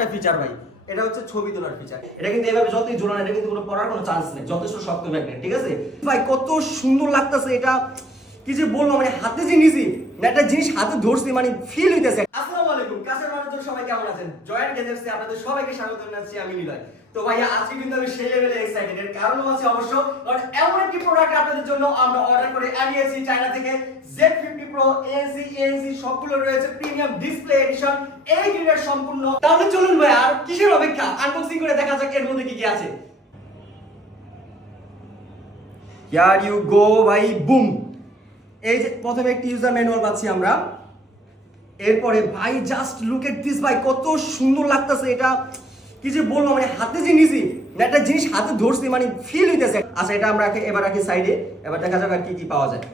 একটা ফিচার ভাই, এটা হচ্ছে ছবি তোলার ফিচার। এটা কিন্তু এভাবে যতই ঝোলানো, এটা কিন্তু কোনো পড়ার কোনো চান্স নেই, যথেষ্ট শক্ত ম্যাগনেট। ঠিক আছে ভাই, কত সুন্দর লাগতেছে এটা, কি যে বলবো, মানে হাতে যে নিছি না একটা জিনিস হাতে ধরছি, মানে ফিল হইতেছে। আসসালামু আলাইকুম, কাছের মানুষজন সবাই কেমন আছেন? জয়েন্ট গেজেটসে আপনাদের সবাইকে স্বাগত জানাচ্ছি, আমি নিলয়। তো ভাইয়া আজকে কিন্তু আমি সেই লেভেলে এক্সাইটেড, এর কারণ আছে অবশ্য, কারণ এমন একটি প্রোডাক্ট আপনাদের জন্য আমরা অর্ডার করে আনিয়েছি চায়না থেকে। Z50 Pro ANC সবগুলো রয়েছে প্রিমিয়াম ডিসপ্লে এডিশন, এই গ্রেডের সম্পূর্ণ। তাহলে চলুন ভাই, আর কিসের অপেক্ষা, আনবক্সিং করে দেখা যাক এর মধ্যে কি কি আছে। হিয়ার ইউ গো ভাই, বুম। এই যে প্রথমে একটি ইউজার ম্যানুয়াল পাচ্ছি আমরা। এরপরে ভাই জাস্ট লুক এট দিস ভাই, কত সুন্দর লাগতেছে এটা, কি যে বলবো, মানে হাতে যে নিছি না একটা জিনিস হাতে ধরছি, মানে ফিল হইতেছে। আচ্ছা, এটা আমরা এবার রাখি সাইডে, এবার দেখা যাক আর কি কি পাওয়া যায়।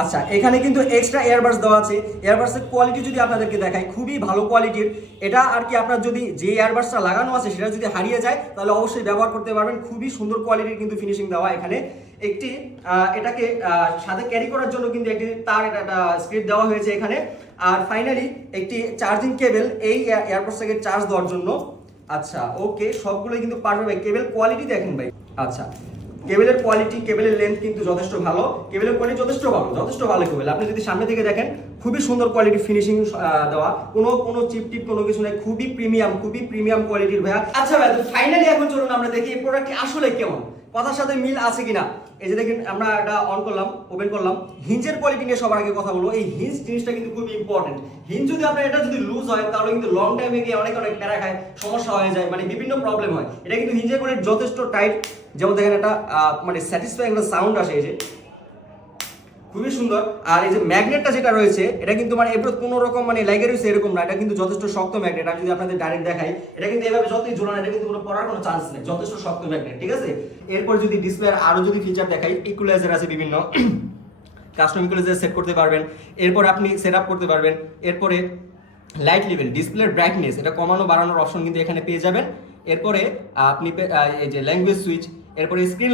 আচ্ছা, এখানে কিন্তু এক্সট্রা এয়ারবাডস দেওয়া আছে। এয়ারবাডসের কোয়ালিটি যদি আপনাদেরকে দেখাই, খুবই ভালো কোয়ালিটির। এটা আর কি, আপনার যদি যে এয়ারবাডসটা লাগানো আছে সেটা যদি হারিয়ে যায় তাহলে অবশ্যই ব্যবহার করতে পারবেন। খুবই সুন্দর কোয়ালিটির কিন্তু ফিনিশিং দেওয়া। এখানে একটি এটাকে সাথে ক্যারি করার জন্য কিন্তু একটি তার একটা স্ক্রিপ দেওয়া হয়েছে এখানে। আর ফাইনালি একটি চার্জিং কেবল এই এয়ারবাডসটাকে চার্জ দেওয়ার জন্য। আচ্ছা ওকে, সবগুলোই কিন্তু পারফেক্ট। কেবল কোয়ালিটি দেখেন ভাই। আচ্ছা, কেবলের কোয়ালিটি, কেবলের লেন্থ কিন্তু যথেষ্ট ভালো, কেবলের কোয়ালিটি যথেষ্ট ভালো কেবল। আপনি যদি সামনে থেকে দেখেন, খুবই সুন্দর কোয়ালিটি ফিনিশিং দেওয়া, কোনো চিপ কোনো কিছু নাই, খুবই প্রিমিয়াম কোয়ালিটির ভাইয়া। আচ্ছা ভাই, তো ফাইনালি এখন চলুন আমরা দেখি এই প্রোডাক্টটি আসলে কেমন, কথার সাথে মিল আছে কিনা। এই যে দেখেন, আমরা এটা অন করলাম, ওপেন করলাম। হিঞ্জের কোয়ালিটি নিয়ে সবার আগে কথা বলবো। এই হিঞ্জ জিনিসটা কিন্তু খুবই ইম্পর্টেন্ট। হিঞ্জ যদি আপনার এটা যদি লুজ হয় তাহলে কিন্তু লং টাইমে গিয়ে অনেক প্যারা খায়, সমস্যা হয়ে যায়, মানে বিভিন্ন প্রবলেম হয়। এটা কিন্তু হিঞ্জের কোয়ালিটি যথেষ্ট টাইট, যেমন দেখেন একটা মানে স্যাটিসফাইং একটা সাউন্ড আসে, এই যে খুবই সুন্দর। আর এই যে ম্যাগনেটটা যেটা রয়েছে, এটা কিন্তু মানে এবার কোনো রকম মানে লাগে রয়েছে এরকম না, এটা কিন্তু যথেষ্ট শক্ত ম্যাগনেট। আমি যদি আপনাদের ডাইরেক্ট দেখাই, এটা কিন্তু এভাবে যতই ঝোলানো, এটা কিন্তু কোনো পড়ার কোনো চান্স নেই, যথেষ্ট শক্ত ম্যাগনেট। ঠিক আছে, এরপর যদি ডিসপ্লের আরো যদি ফিচার দেখাই, ইকুয়ালাইজার আছে বিভিন্ন, কাস্টম ইকুয়ালাইজার সেট করতে পারবেন, এরপর আপনি সেট আপ করতে পারবেন। এরপরে লাইট লেভেল, ডিসপ্লের ব্রাইটনেস, এটা কমানো বাড়ানোর অপশন কিন্তু এখানে পেয়ে যাবেন। এরপরে আপনি এই যে ল্যাঙ্গুয়েজ সুইচ, এরপরে স্ক্রিন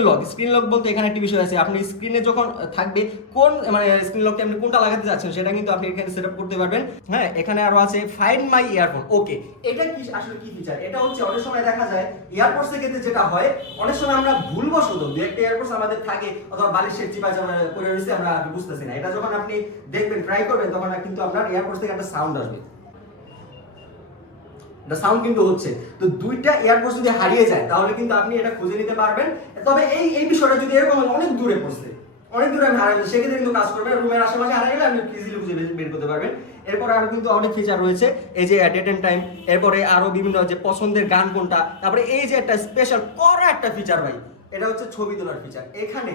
লক বলতে এখানে একটি বিষয় আছে, আপনি স্ক্রিনে যখন থাকবে কোন মানে স্ক্রিন লকটা আপনি কোনটা লাগাতে যাচ্ছেন সেটা কিন্তু আপনি এখানে সেটআপ করতে পারবেন। হ্যাঁ, এখানে আরো আছে ফাইন্ড মাই ইয়ারফোন। ওকে, এটা কি আসলে কি ফিচার? এটা হচ্ছে অনেক সময় দেখা যায় এয়ারপোর্টস থেকে যেটা হয়, অনেক সময় আমরা ভুলবশত দু একটা এয়ারপোর্টস আমাদের থাকে, অথবা বালিশের চিপায় আমরা পড়ে রয়েছে, আমরা বুঝতেছি না। এটা যখন আপনি দেখবেন, ট্রাই করবেন, তখন কিন্তু আপনার এয়ারপোর্টস থেকে একটা সাউন্ড আসবে, এটা সাউন্ড কিন্তু হচ্ছে। তো দুইটা এয়ারপোর্টস যদি হারিয়ে যায় তাহলে কিন্তু আপনি এটা খুঁজে নিতে পারবেন। তবে এই বিষয়টা যদি এরকম অনেক দূরে পড়ছে, অনেক দূরে আমি হারাই, সেক্ষেত্রে কিন্তু কাজ করবে, রুমের আশেপাশে হারিয়ে গেলে আপনি ইজিলি খুঁজে বের করতে পারবেন। এরপরে আরো কিন্তু অনেক ফিচার রয়েছে, এই যে ডেট এন্ড টাইম, এরপরে আরো বিভিন্ন যে পছন্দের গান কোনটা, তারপরে এই যে একটা স্পেশাল কড়া একটা ফিচার ভাই, এটা হচ্ছে ছবি তোলার ফিচার। এখানে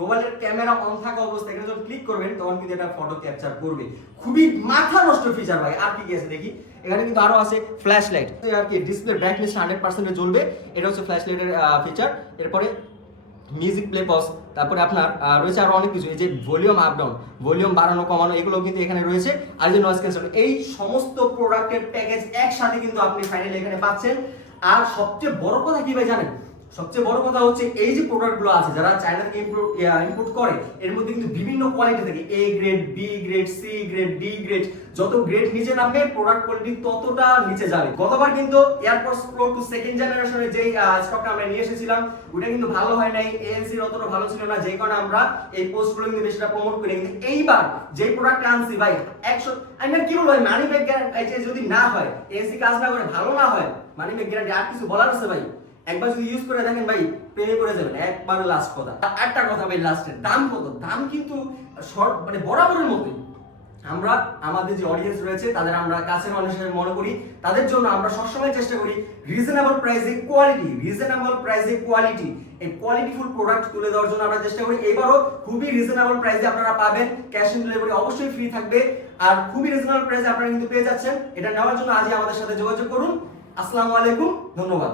মোবাইলের ক্যামেরা অন থাকা অবস্থায় এখানে যখন ক্লিক করবেন তখন কিন্তু এটা ফটো ক্যাপচার করবে। খুবই মাথা নষ্ট ফিচার ভাই। আর কি কি আছে দেখি, এখানে কিন্তু আরো আছে ফ্ল্যাশ লাইট, আর কি ডিসপ্লে ব্রাইটনেস 100% জ্বলবে, এটা হচ্ছে ফ্ল্যাশ লাইটের ফিচার। এরপরে মিউজিক প্লে পজ, তারপরে আপনার রয়েছে আরো অনেক কিছু, এই যে ভলিউম আপ ডাউন, ভলিউম বাড়ানো কমানো, এগুলো কিন্তু এখানে রয়েছে। আর যে নয়েজ ক্যান্সেল, এই সমস্ত প্রোডাক্টের প্যাকেজ একসাথে কিন্তু আপনি ফাইনালি এখানে পাচ্ছেন। আর সবচেয়ে বড় কথা কি ভাই জানেন? সবচেয়ে বড় কথা হচ্ছে এই যে প্রোডাক্টগুলো আছে যারা চায়না থেকে ইম্পোর্ট করে, এর মধ্যে কিন্তু বিভিন্ন কোয়ালিটি থাকে, A grade, B grade, C grade, D grade. যত গ্রেড নিচে নামবে প্রোডাক্ট কোয়ালিটি ততটা নিচে যাবে। গতবার কিন্তু এয়ারপোর্টস প্রো 2 সেকেন্ড জেনারেশনের যেই স্টকটা আমরা নিয়ে এসেছিলাম, ওটা কিন্তু ভালো হয় নাই, ANC এর অতটা ভালো ছিল না, যেই কারণে আমরা এই পোস্টগুলো কিন্তু বেশিটা প্রমোট করি। কিন্তু এইবার যে প্রোডাক্ট আনছি ভাই, 100 আমি কি বলবো ভাই, মানি ব্যাক গ্যারান্টি যদি না হয়, ANC কাজ না করে, ভালো না হয়, মানি ব্যাক গ্যারান্টি। আর কিছু বলার আছে ভাই? একবার যদি ইউজ করে দেখেন ভাই, প্রেমে পড়ে যাবেন একবারে। লাস্ট কথা, একটা কথা ভাই, লাস্টের দাম কত? দাম কিন্তু মানে বরাবরের মতোই। আমরা আমাদের যে অডিয়েন্স রয়েছে তাদের আমরা কাছের মানুষের মনে করি, তাদের জন্য আমরা সবসময় চেষ্টা করি রিজনেবল প্রাইসে কোয়ালিটি, এই কোয়ালিটিফুল প্রোডাক্ট তুলে দেওয়ার জন্য আমরা চেষ্টা করি। এবারও খুবই রিজনেবল প্রাইসে আপনারা পাবেন, ক্যাশ অন ডেলিভারি অবশ্যই ফ্রি থাকবে। আর খুবই রিজনেবল প্রাইসে আপনারা কিন্তু পেয়ে যাচ্ছেন। এটা নেওয়ার জন্য আজই আমাদের সাথে যোগাযোগ করুন। আসসালামু আলাইকুম, ধন্যবাদ।